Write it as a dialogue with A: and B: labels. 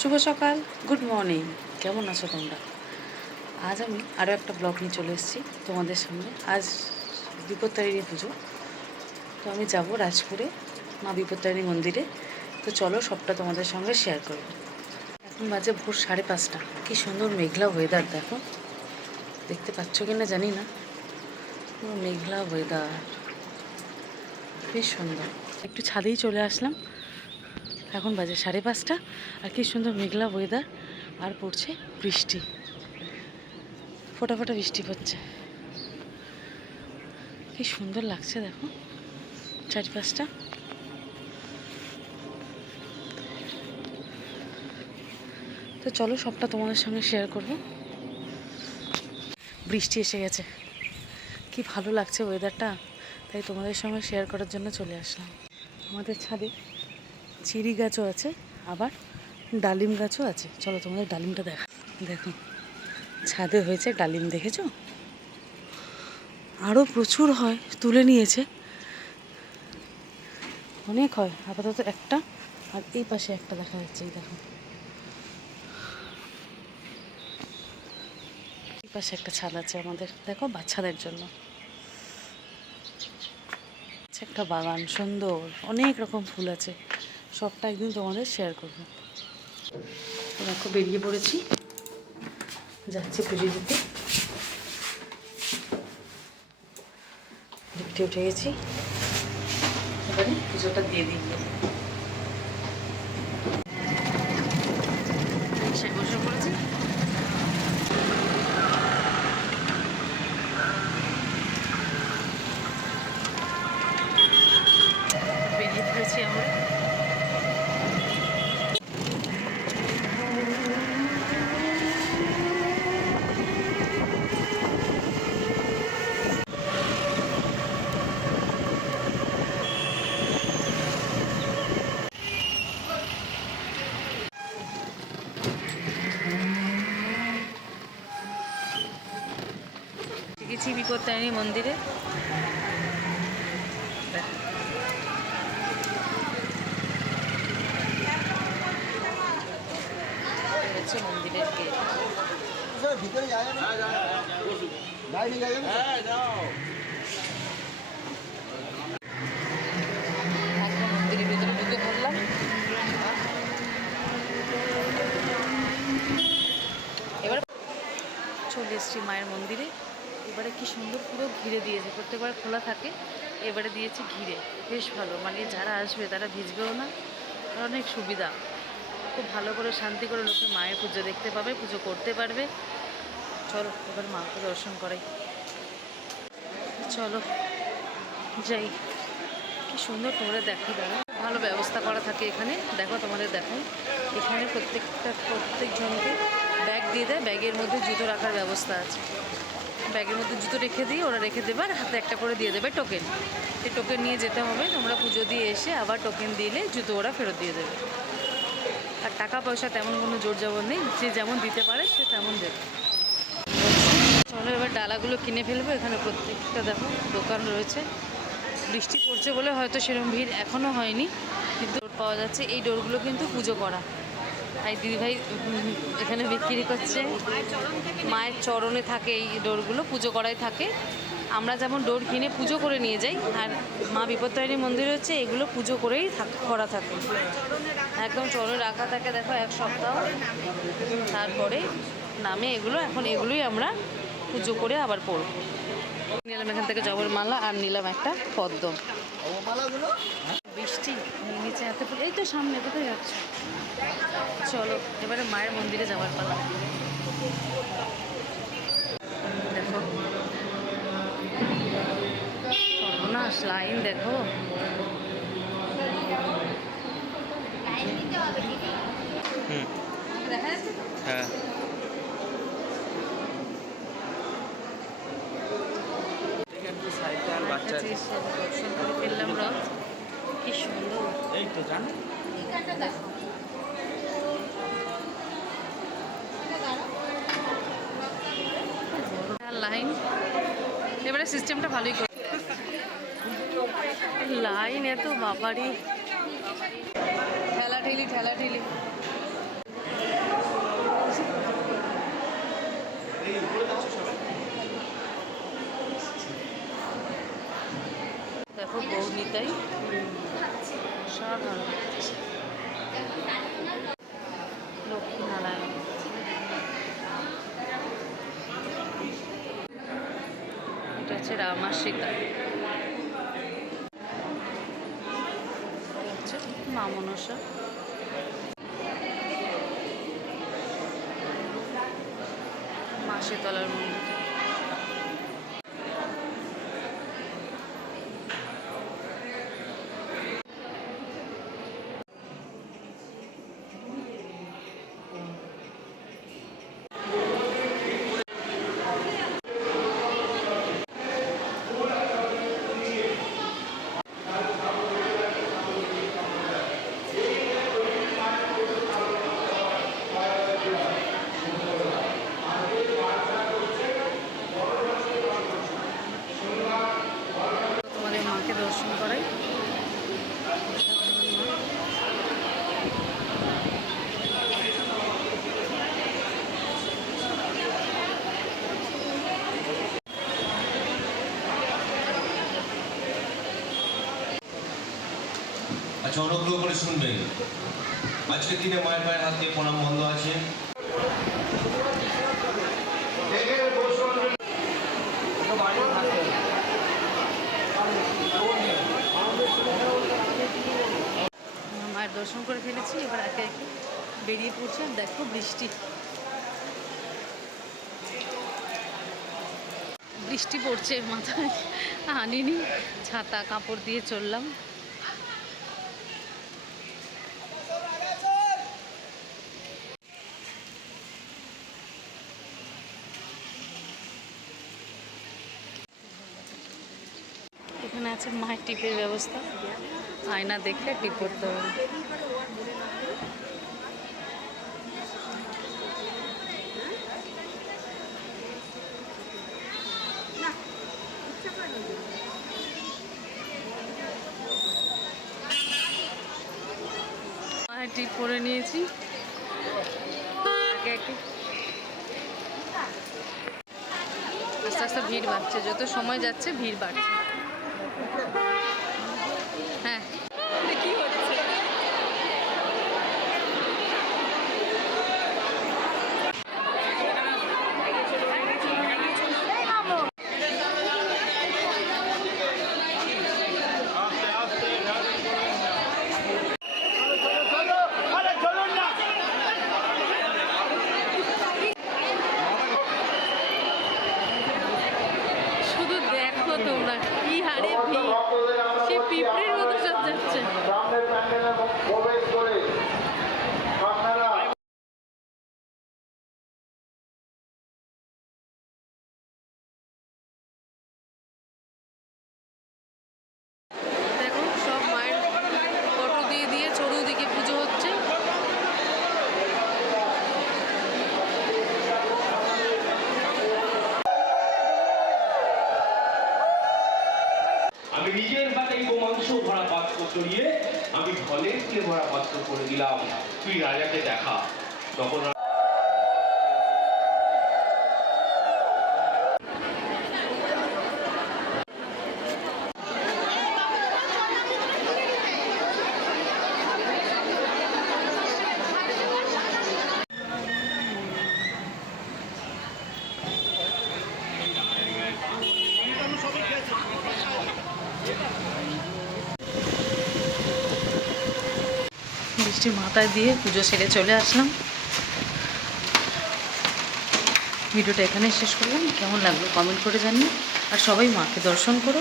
A: শুভ সকাল good morning কেমন আছো তোমরা? আজ আমি আরও একটা ব্লগ নিয়ে চলে এসেছি তোমাদের সামনে। আজ বিপত্তারিণী পুজো। তো আমি যাব রাজপুরে, মা বিপত্তারিণী মন্দিরে। তো চলো সবটা তোমাদের সঙ্গে শেয়ার করব এখন বাজে ভোর সাড়ে পাঁচটা। কি সুন্দর মেঘলা ওয়েদার দেখো। দেখতে পাচ্ছ কি না জানি না। মেঘলা ওয়েদার বেশ সুন্দর। একটু ছাদেই চলে আসলাম। এখন বাজে সাড়ে পাঁচটা। আর কি সুন্দর মেঘলা ওয়েদার আর পড়ছে বৃষ্টি। ফোটা ফোটা বৃষ্টি পড়ছে। কি সুন্দর লাগছে দেখো। চারিপাশটা তো চলো সবটা তোমাদের সঙ্গে শেয়ার করব। বৃষ্টি এসে গেছে। কি ভালো লাগছে ওয়েদারটা তাই তোমাদের সঙ্গে শেয়ার করার জন্য চলে আসলাম। আমাদের ছাদে চিড়ি গাছও আছে, আবার ডালিম গাছও আছে। চলো তোমাদের ডালিমটা দেখা। দেখো, ছাদে হয়েছে ডালিম, দেখেছ? আরও প্রচুর হয়, তুলে নিয়েছে। অনেক হয়, আপাতত একটা, আর এই পাশে একটা দেখা যাচ্ছে, এই দেখো। এই পাশে একটা ছাদ আছে আমাদের, দেখো, বাচ্চাদের জন্য। একটা বাগান, সুন্দর, অনেক রকম ফুল আছে। সবটা একদিন তোমাদের শেয়ার করব। দেখো, বেরিয়ে পড়েছি। যাচ্ছি পুজো দিতে। লিফটে উঠে গেছি। এবারে পুজোটা দিয়ে দিই। গেছি বিপত্তারিণী মন্দিরে। এই হচ্ছে মন্দিরের
B: ভিতরে
A: এবার চলে এসেছি মায়ের মন্দিরে। এবারে কি সুন্দর পুরো ঘিরে দিয়েছে, প্রত্যেকবার খোলা থাকে, এবারে দিয়েছে ঘিরে। বেশ ভালো মানে যারা আসবে তারা ভিজবেও না অনেক সুবিধা। খুব ভালো করে শান্তি করে লোকে মায়ের পুজো দেখতে পাবে, পুজো করতে পারবে। চলো, এবার মাকে দর্শন করাই। চলো, যাই। কি সুন্দর তোমরা দেখো দাদা। ভালো ব্যবস্থা করা থাকে এখানে। দেখো তোমাদের দেখাই। এখানে প্রত্যেকটা, প্রত্যেকজনকে ব্যাগ দিয়ে দেয়, ব্যাগের মধ্যে জুতো রাখার ব্যবস্থা আছে। ব্যাগের মধ্যে জুতো রেখে দিই, ওরা রেখে দেবে আর হাতে একটা করে দিয়ে দেবে টোকেন সেই টোকেন নিয়ে যেতে হবে, তোমরা পুজো দিয়ে এসে আবার টোকেন দিলে জুতো ওরা ফেরত দিয়ে দেবে। আর টাকা পয়সা তেমন কোনো জোর জবর নেই, যে যেমন দিতে পারে সে তেমন দেবে। চলো এবার ডালাগুলো কিনে ফেলব, এখানে প্রত্যেকটা দেখো দোকান রয়েছে। বৃষ্টি পড়ছে বলে হয়তো সেরকম ভিড় এখনও হয়নি, কিন্তু পাওয়া যাচ্ছে এই ডোরগুলো কিন্তু পুজো করা। তাই দিদিভাই এখানে বিক্রি করছে। মায়ের চরণে থাকে এই ডোরগুলো, পুজো করাই থাকে। আমরা যেমন ডোর কিনে পুজো করে নিয়ে যাই, আর মা বিপত্তারিণী মন্দির হচ্ছে এগুলো পুজো করেই করা থাকে। একদম চরণে রাখা থাকে, দেখো, এক সপ্তাহ। তারপরে নামে এগুলো, এখন এগুলোই আমরা পুজো করে আবার পড়ব নিলাম এখান থেকে জবর মালা আর নিলাম একটা পদ্ম। বৃষ্টি নিচে এত ফুল এই তো সামনে কোথায় যাচ্ছ? চলো এবারে মায়ের মন্দিরে যাওয়ার পালা। দেখো। সর্বনাশ লাইন দেখো। দেখা যাচ্ছে
C: হ্যাঁ। বাচ্চা
A: দর্শন করে ফেললাম রথ। কি সুন্দর।
C: এই তো জানো।
A: লাইন। এবারে সিস্টেমটা ভালোই করে লাইন এত বাবারই ঠেলা ঠেলি ঠেলা ঠেলি দেখো বৌনিতাই সাধারণ লক্ষ্মীনারায়ণ। এটা হচ্ছে রামা মন্দির তোমাদের মাকে দর্শন করাই
C: আচ্ছা করে শুনবেন। আজকের দিনে মায়ের পায়ের হাত দিয়ে প্রণাম বন্ধ আছে।
A: মায়ের দর্শন করে ফেলেছি, এবার একে একে বেরিয়ে পড়ছে। দেখো বৃষ্টি। বৃষ্টি পড়ছে মাথায়। আনিনি, ছাতা কাপড় দিয়ে চললাম। এখানে আছে মায়ের টিপের ব্যবস্থা। আয়না দেখে টিপ করতে হবে। মায়ের টিপ করে নিয়েছি। আস্তে আস্তে ভিড় বাড়ছে, যত সময় যাচ্ছে ভিড় বাড়ছে হ্যাঁ কি হচ্ছে শুধু দেখো তোমরা। কি হারে ভিড়। সে পিঁপড়ের মতো সব যাচ্ছে
B: সামনের প্যান্ডেলে প্রবেশ করে আপনারা
A: দেখো সব মায়ের ফটো দিয়ে দিয়ে চতুর্দিকে পুজো হচ্ছে
D: আমি নিজের হাতেই গোমাংস ভরা পাত্র চড়িয়ে আমি ফলেরকে ভরা পাত্র করে দিলাম। তুই রাজাকে দেখা। তখন
A: বৃষ্টি মাথায় দিয়ে পুজো সেরে চলে আসলাম। ভিডিওটা এখানে শেষ করলাম। কেমন লাগল কমেন্ট করে জানিয়ে আর সবাই মাকে দর্শন করো।